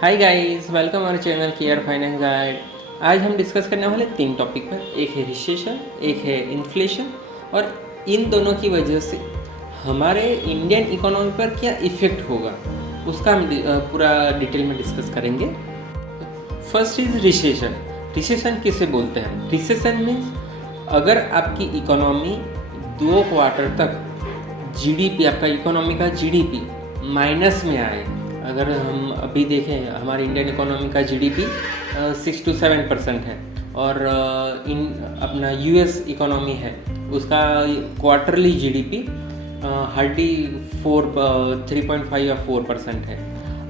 Hi guys, welcome हमारे channel care finance guide. आज हम डिस्कस करने वाले 3 टॉपिक पर। एक है रिसेशन, एक है इन्फ्लेशन, और इन दोनों की वजह से हमारे इंडियन इकोनॉमी पर क्या इफ़ेक्ट होगा उसका हम पूरा डिटेल में डिस्कस करेंगे। First is recession. रिसेशन किसे बोलते हैं? रिसेशन मीन्स अगर आपकी इकोनॉमी 2 क्वार्टर तक जीडीपी, आपका इकोनॉमी का जीडीपी माइनस में आए। अगर हम अभी देखें, हमारी इंडियन इकोनॉमी का जीडीपी 6 to 7% है, और इन अपना यूएस इकोनॉमी है, उसका क्वार्टरली जीडीपी हार्डली 3.5 या 4% है।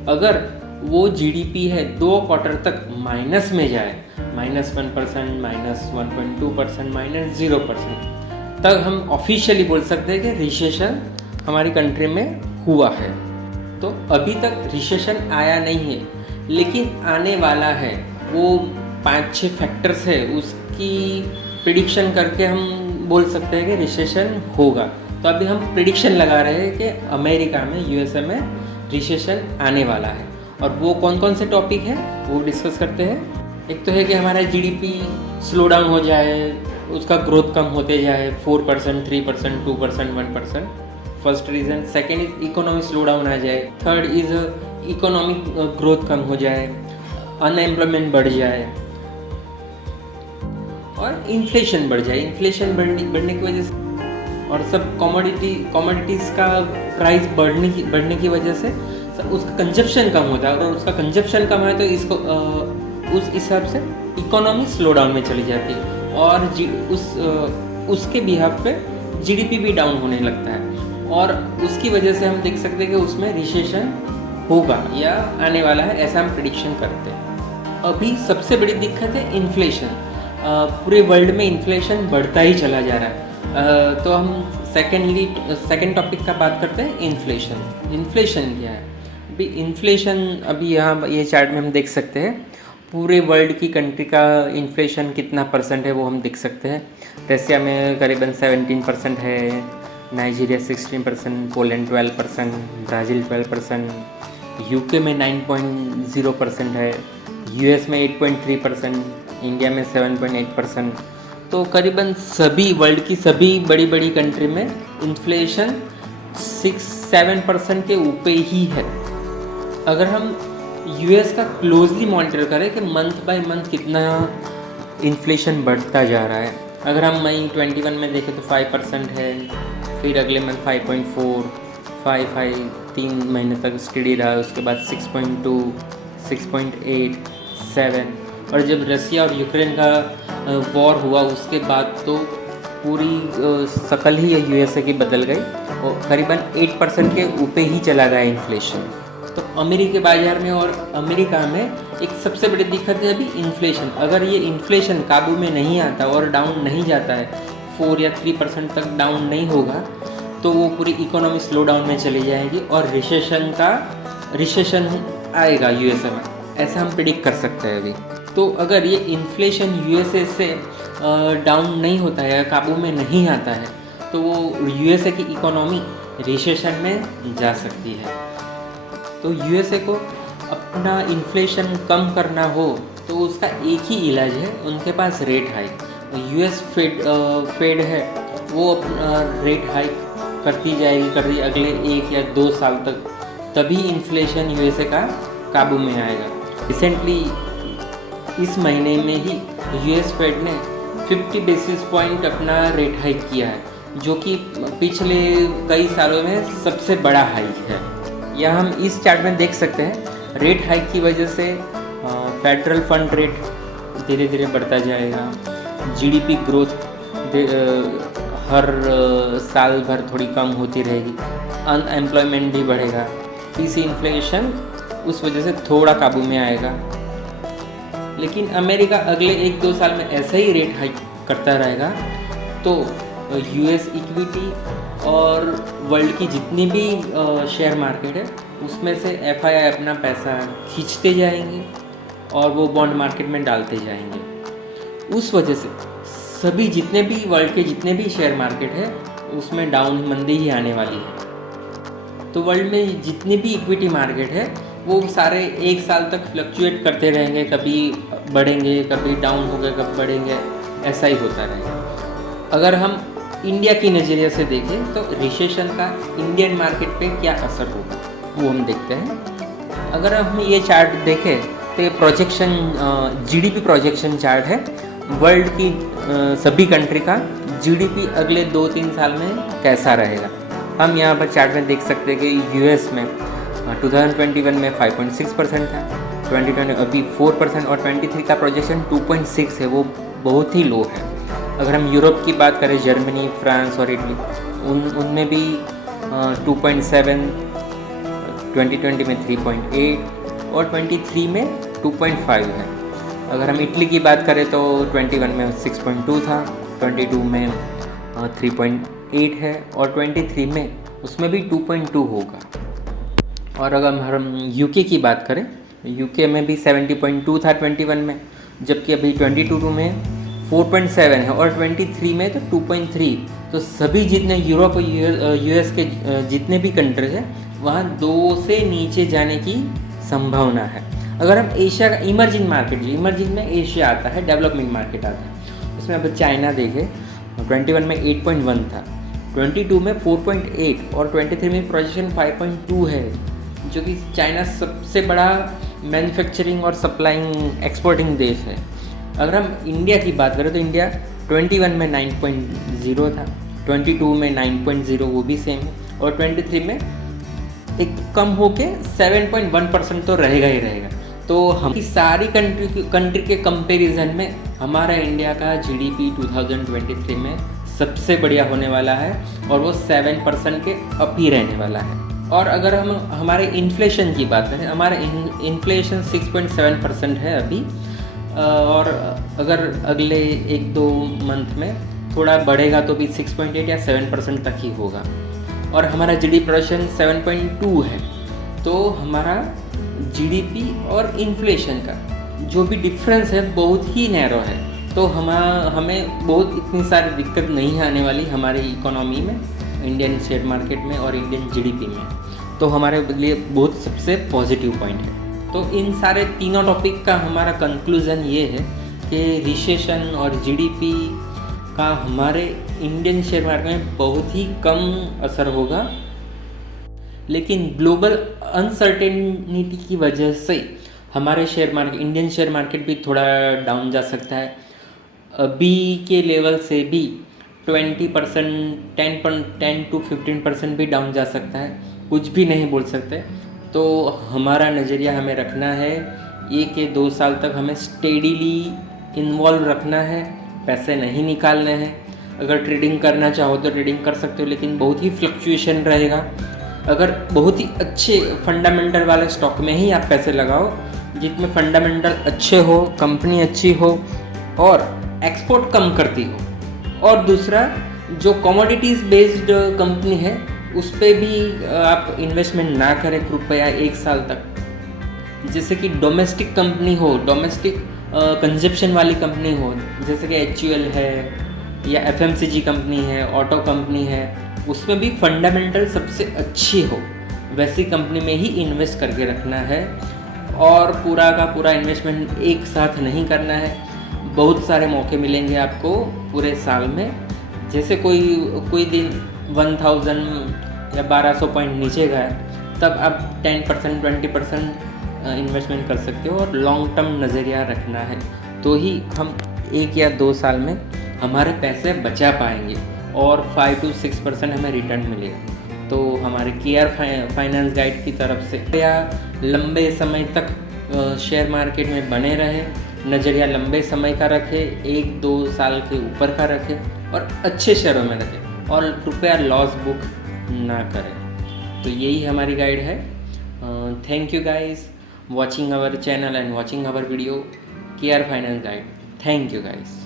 अगर वो जीडीपी है 2 क्वार्टर तक माइनस में जाए, -1%, -1.2%, -0%, तब हम ऑफिशियली बोल सकते हैं कि रिसेशन हमारी कंट्री में हुआ है। तो अभी तक रिसेशन आया नहीं है, लेकिन आने वाला है। वो 5-6 फैक्टर्स है, उसकी प्रिडिक्शन करके हम बोल सकते हैं कि रिसेशन होगा। तो अभी हम प्रिडिक्शन लगा रहे हैं कि अमेरिका में, यूएसए में रिसेशन आने वाला है। और वो कौन कौन से टॉपिक है वो डिस्कस करते हैं। एक तो है कि हमारा जीडीपी स्लो डाउन हो जाए, उसका ग्रोथ कम होते जाए, 4%, 3%, 2%, 1%। First reason. Second is economic slow down आ जाए। थर्ड इज इकोनॉमिक ग्रोथ कम हो जाए, अनएम्प्लॉयमेंट बढ़ जाए, और इन्फ्लेशन बढ़ जाए। इन्फ्लेशन बढ़ने की वजह से, और सब कमोडिटीज़ का प्राइस बढ़ने की वजह से उसका कंजप्शन कम होता है, और उसका कंजप्शन कम है तो इसको उस हिसाब से इकोनॉमी स्लो डाउन में चली जाती है, और उसके बिहाफ पे जीडीपी भी डाउन होने लगता है, और उसकी वजह से हम देख सकते हैं कि उसमें रिसेशन होगा या आने वाला है, ऐसा हम प्रिडिक्शन करते हैं। अभी सबसे बड़ी दिक्कत है इन्फ्लेशन। पूरे वर्ल्ड में इन्फ्लेशन बढ़ता ही चला जा रहा है। तो हम सेकेंड टॉपिक का बात करते हैं, इन्फ्लेशन। इन्फ्लेशन क्या है? अभी इन्फ्लेशन, अभी यहाँ ये चार्ट में हम देख सकते हैं पूरे वर्ल्ड की कंट्री का इन्फ्लेशन कितना परसेंट है, वो हम देख सकते हैं। रसिया में करीबन 17% है, नाइजीरिया 16%, पोलैंड 12%, ब्राज़ील 12%, यूके में 9.0% है, यूएस में 8.3%, इंडिया में 7.8%। तो करीबन सभी वर्ल्ड की सभी बड़ी बड़ी कंट्री में इन्फ्लेशन 6-7% के ऊपर ही है। अगर हम यूएस का क्लोजली मॉनिटर करें कि मंथ बाय मंथ कितना इन्फ्लेशन बढ़ता जा रहा है। अगर हम मई 21 में देखें तो 5% है, फिर अगले मंथ 5.4, 5, 3 महीने तक स्टडी रहा, उसके बाद 6.2, 6.8, 7। और जब रसिया और यूक्रेन का वॉर हुआ उसके बाद तो पूरी शकल ही यूएसए की बदल गई, और करीबन 8% के ऊपर ही चला गया इन्फ्लेशन। तो अमेरिकी बाज़ार में और अमेरिका में एक सबसे बड़ी दिक्कत है अभी इन्फ्लेशन। अगर ये इन्फ्लेशन काबू में नहीं आता और डाउन नहीं जाता है, 4 या 3% तक डाउन नहीं होगा, तो वो पूरी इकोनॉमी स्लो डाउन में चली जाएगी और रिसेशन आएगा यूएसए में, ऐसा हम प्रिडिक्ट कर सकते हैं अभी। तो अगर ये इन्फ्लेशन यूएसए से डाउन नहीं होता है या काबू में नहीं आता है, तो वो यूएसए की इकोनॉमी रिसेशन में जा सकती है। तो यूएसए को अपना इन्फ्लेशन कम करना हो तो उसका एक ही इलाज है, उनके पास रेट हाइक। यूएस फेड है, वो अपना रेट हाइक करती जाएगी अगले 1 या 2 साल तक, तभी इन्फ्लेशन यूएसए का काबू में आएगा। रिसेंटली इस महीने में ही यूएस फेड ने 50 बेसिस पॉइंट अपना रेट हाइक किया है, जो कि पिछले कई सालों में सबसे बड़ा हाइक है। यह हम इस चार्ट में देख सकते हैं। रेट हाइक की वजह से फेडरल फंड रेट धीरे धीरे बढ़ता जाएगा, जीडीपी ग्रोथ हर साल भर थोड़ी कम होती रहेगी, अनएम्प्लॉयमेंट भी बढ़ेगा, इसी इन्फ्लेशन उस वजह से थोड़ा काबू में आएगा। लेकिन अमेरिका अगले 1-2 साल में ऐसा ही रेट हाइक करता रहेगा, तो यूएस इक्विटी और वर्ल्ड की जितनी भी शेयर मार्केट है उसमें से एफआईआई अपना पैसा खींचते जाएंगे और वो बॉन्ड मार्केट में डालते जाएंगे। उस वजह से सभी जितने भी वर्ल्ड के जितने भी शेयर मार्केट है उसमें डाउन मंदी ही आने वाली है। तो वर्ल्ड में जितनी भी इक्विटी मार्केट है वो सारे एक साल तक फ्लक्चुएट करते रहेंगे, कभी बढ़ेंगे, कभी डाउन होंगे, कभी बढ़ेंगे, ऐसा ही होता रहेगा। अगर हम इंडिया की नज़रिए से देखें तो रिसेशन का इंडियन मार्केट पे क्या असर होगा वो हम देखते हैं। अगर हम ये चार्ट देखें तो ये प्रोजेक्शन जीडीपी प्रोजेक्शन चार्ट है वर्ल्ड की सभी कंट्री का जीडीपी अगले 2-3 साल में कैसा रहेगा। हम यहाँ पर चार्ट में देख सकते हैं कि यूएस में 2021 में 5.6% था, 2020 अभी 4% और 23 का प्रोजेक्शन 2.6 है, वो बहुत ही लो है। अगर हम यूरोप की बात करें, जर्मनी, फ्रांस और इटली, उनमें भी 2.7, 2020 में 3.8 और 23 में 2.5 है। अगर हम इटली की बात करें तो 21 में 6.2 था, 22 में 3.8 है और 23 में उसमें भी 2.2 होगा। और अगर हम यूके की बात करें, यूके में भी 70.2 था 21 में, जबकि अभी 22 में 4.7 है और 23 में तो 2.3। तो सभी जितने यूरोप और यूएस के जितने भी कंट्रीज हैं वहाँ 2 से नीचे जाने की संभावना है। अगर हम एशिया का इमर्जिंग मार्केट, जो इमर्जिंग में एशिया आता है, डेवलपमेंट मार्केट आता है, उसमें अब चाइना देखें, 21 में 8.1 था, 22 में 4.8 और 23 में प्रोजेक्शन 5.2 है, जो कि चाइना सबसे बड़ा मैन्युफैक्चरिंग और सप्लाइंग एक्सपोर्टिंग देश है। अगर हम इंडिया की बात करें तो इंडिया 21 में 9.0 था, 22 में 9.0 वो भी सेम है और 23 में एक कम होके 7.1% तो रहेगा ही रहेगा। तो हम सारी कंट्री के कंपैरिजन में हमारा इंडिया का जीडीपी 2023 में सबसे बढ़िया होने वाला है और वो 7% के अप ही रहने वाला है। और अगर हम हमारे इन्फ्लेशन की बात करें, हमारा इन्फ्लेशन 6.7% है अभी, और अगर अगले 1-2 मंथ में थोड़ा बढ़ेगा तो भी 6.8 या 7% तक ही होगा। और हमारा जीडीपी प्रोडक्शन 7.2 है। तो हमारा जीडीपी और इन्फ्लेशन का जो भी डिफरेंस है बहुत ही नैरो है। तो हमें बहुत इतनी सारी दिक्कत नहीं आने वाली हमारी इकोनॉमी में, इंडियन शेयर मार्केट में और इंडियन जीडीपी में। तो हमारे लिए बहुत सबसे पॉजिटिव पॉइंट है। तो इन सारे तीनों टॉपिक का हमारा कंक्लूज़न ये है कि रिसेशन और जीडीपी का हमारे इंडियन शेयर मार्केट में बहुत ही कम असर होगा, लेकिन ग्लोबल अनसर्टेनिटी की वजह से हमारे share market, Indian share market भी थोड़ा डाउन जा सकता है। अभी के लेवल से भी 20%, 10 to 15% भी डाउन जा सकता है, कुछ भी नहीं बोल सकते। तो हमारा नज़रिया हमें रखना है ये कि 2 साल तक हमें स्टेडीली इन्वॉल्व रखना है, पैसे नहीं निकालने हैं। अगर ट्रेडिंग करना चाहो तो ट्रेडिंग कर सकते हो, लेकिन बहुत ही फ्लक्चुएशन रहेगा। अगर बहुत ही अच्छे फंडामेंटल वाले स्टॉक में ही आप पैसे लगाओ, जिसमें फंडामेंटल अच्छे हो, कंपनी अच्छी हो और एक्सपोर्ट कम करती हो। और दूसरा, जो कमोडिटीज़ बेस्ड कंपनी है उस पर भी आप इन्वेस्टमेंट ना करें कृपया 1 साल तक। जैसे कि डोमेस्टिक कंपनी हो, डोमेस्टिक कंजप्शन वाली कंपनी हो, जैसे कि HUL है या FMCG कंपनी है, ऑटो कंपनी है, उसमें भी फंडामेंटल सबसे अच्छी हो, वैसी कंपनी में ही इन्वेस्ट करके रखना है। और पूरा का पूरा इन्वेस्टमेंट एक साथ नहीं करना है। बहुत सारे मौके मिलेंगे आपको पूरे साल में। जैसे कोई दिन 1000 या 1200 पॉइंट नीचे गए, तब आप 10%, 20% इन्वेस्टमेंट कर सकते हो और लॉन्ग टर्म नज़रिया रखना है। तो ही हम 1 या 2 साल में हमारे पैसे बचा पाएंगे और 5 to 6% हमें रिटर्न मिलेगा। तो हमारे केआर फाइनेंस गाइड की तरफ से या लंबे समय तक शेयर मार्केट में बने रहे, नज़रिया लंबे समय का रखें, 1-2 साल के ऊपर का रखें और अच्छे शेयरों में रखें और कृपया लॉस बुक ना करें। तो यही हमारी गाइड है। Thank you guys watching our channel and watching our video KR finance guide. Thank you guys.